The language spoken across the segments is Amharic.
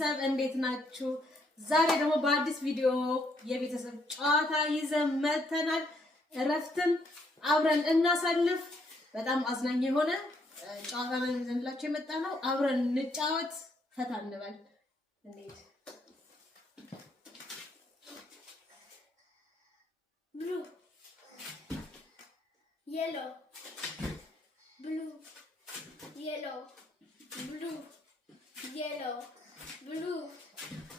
ቤተሰብ እንዴት ናችሁ? ዛሬ ደግሞ በአዲስ ቪዲዮ የቤተሰብ ጨዋታ ይዘን መተናል። እረፍትን አብረን እናሳልፍ። በጣም አዝናኝ የሆነ ጨዋታ ነው ይዘንላችሁ የመጣነው። አብረን እንጫወት፣ ፈታ እንበል። እንዴት blue yellow blue yellow blue yellow blue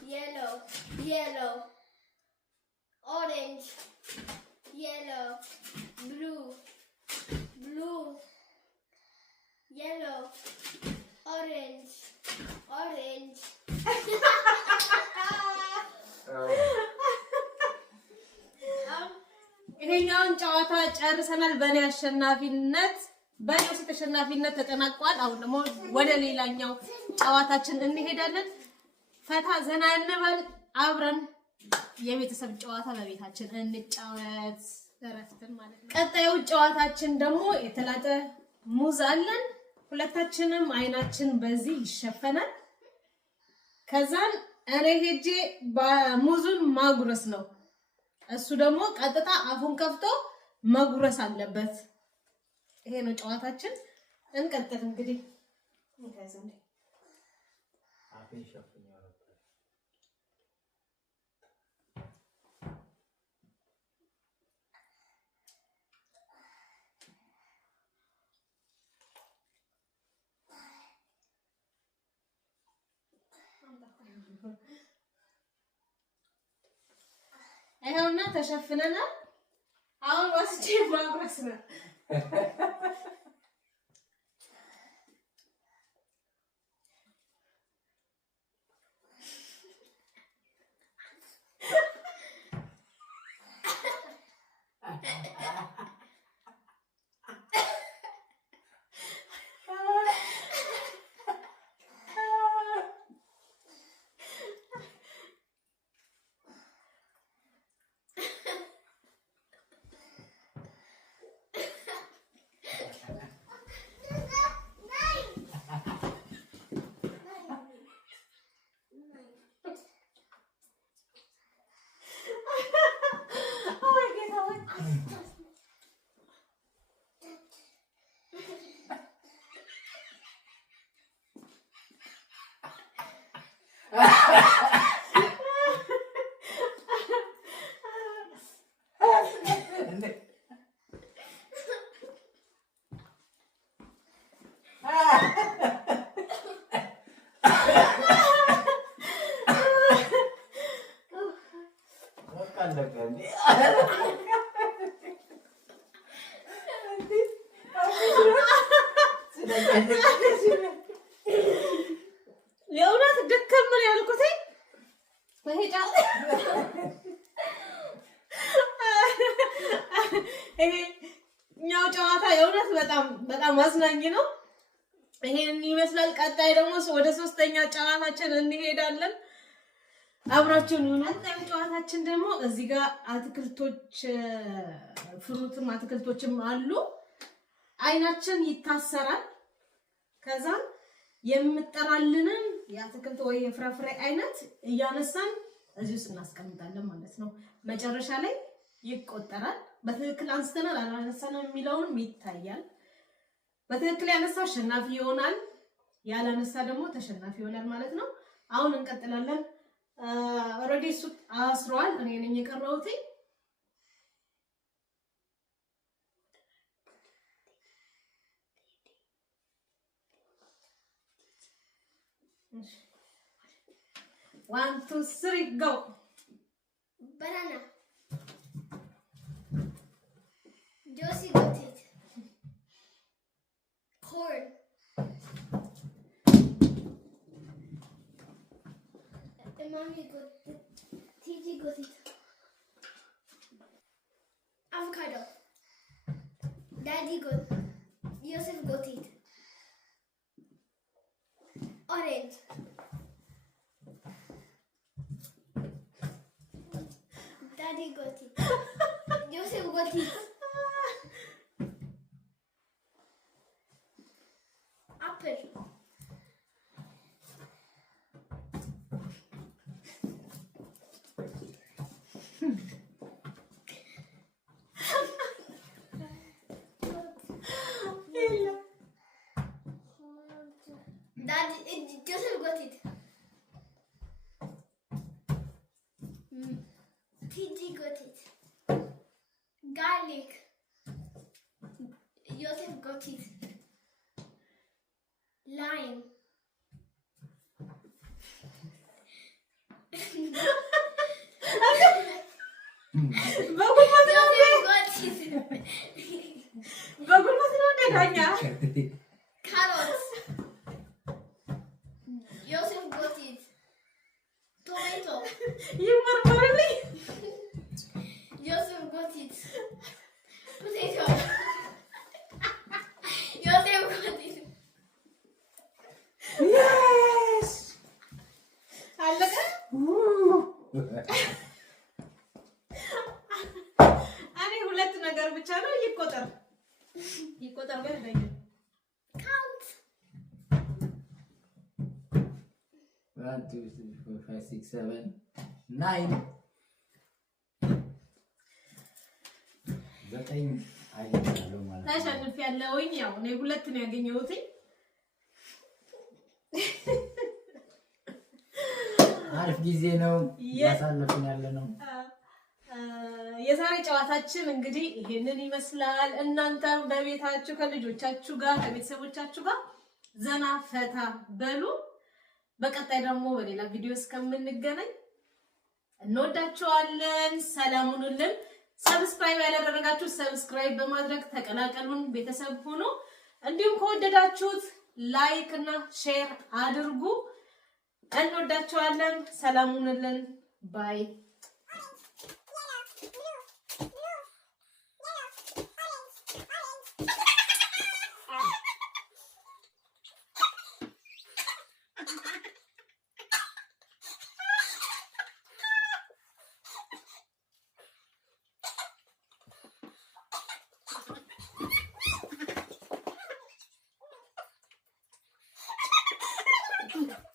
yellow yellow orange yellow blue blue yellow orange orange ይሄኛውን ጨዋታ ጨርሰናል። በእኔ አሸናፊነት በእኔው ተሸናፊነት ተጠናቋል። አሁን ደግሞ ወደ ሌላኛው ጨዋታችን እንሄዳለን። ፈታ ዘና እንበል አብረን የቤተሰብ ጨዋታ በቤታችን እንጫወት፣ እረፍትን ማለት ነው። ቀጣዩ ጨዋታችን ደግሞ የተላጠ ሙዝ አለን። ሁለታችንም አይናችን በዚህ ይሸፈናል። ከዛን እኔ ሄጄ ሙዙን ማጉረስ ነው። እሱ ደግሞ ቀጥታ አፉን ከፍቶ መጉረስ አለበት። ይሄ ነው ጨዋታችን። እንቀጥል እንግዲህ አይሆንና ተሸፍነናል። አሁን ወስጄ ማጉረስ ነው። የእውነት ደከም ምን ያልኩት ይሄኛው ጨዋታ የእውነት በጣም አዝናኝ ነው። ይሄን ይመስላል። ቀጣይ ደግሞ ወደ ሶስተኛ ጨዋታችን እንሄዳለን። አብራችሁን ሁኑ። ቀጣዩ ጨዋታችን ደግሞ እዚህ ጋር አትክልቶች ፍሩትም አትክልቶችም አሉ። አይናችን ይታሰራል። ከዛ የምጠራልንን የአትክልት ወይ የፍራፍሬ አይነት እያነሳን እዚህ ውስጥ እናስቀምጣለን ማለት ነው። መጨረሻ ላይ ይቆጠራል። በትክክል አንስተናል አላነሳንም የሚለውንም ይታያል። በትክክል ያነሳ አሸናፊ ይሆናል፣ ያላነሳ ደግሞ ተሸናፊ ይሆናል ማለት ነው። አሁን እንቀጥላለን። ኦሬዲ እሱ አስሯል። እኔ ነኝ የቀረሁት። One, two, three, go. Banana. Josie got it. Corn. Mommy got it. TG got it. Avocado. Daddy got it. Joseph got it. Orange. Daddy got it. Joseph got it. Apple. Daddy, Joseph got it. TG got it. Garlic. Joseph got it. Lime. Carrots. Joseph got it. Tomato. You murmurly. Joseph got it. Potato. Joseph got it. Yes. አለቀ። እኔ ሁለት ነገር ብቻ ነው ይቆጠር በለኝ። Count. 1 2 3 4 5 6 7 9 ዘጠኝ አይቻለሁ ማለት ነው። ተሸንፊያለሁኝ። ያው እኔ ሁለት ነው ያገኘሁት። አሪፍ ጊዜ ነው ያሳለፍን ያለነው። የዛሬ ጨዋታችን እንግዲህ ይሄንን ይመስላል። እናንተም በቤታችሁ ከልጆቻችሁ ጋር ከቤተሰቦቻችሁ ጋር ዘና ፈታ በሉ። በቀጣይ ደግሞ በሌላ ቪዲዮ እስከምንገናኝ እንወዳችኋለን። ሰላም ሁኑልን። ሰብስክራይብ ያላደረጋችሁ ሰብስክራይብ በማድረግ ተቀላቀሉን፣ ቤተሰብ ሁኑ። እንዲሁም ከወደዳችሁት ላይክ እና ሼር አድርጉ። እንወዳችኋለን። ሰላም ሁኑልን። ባይ Thank you.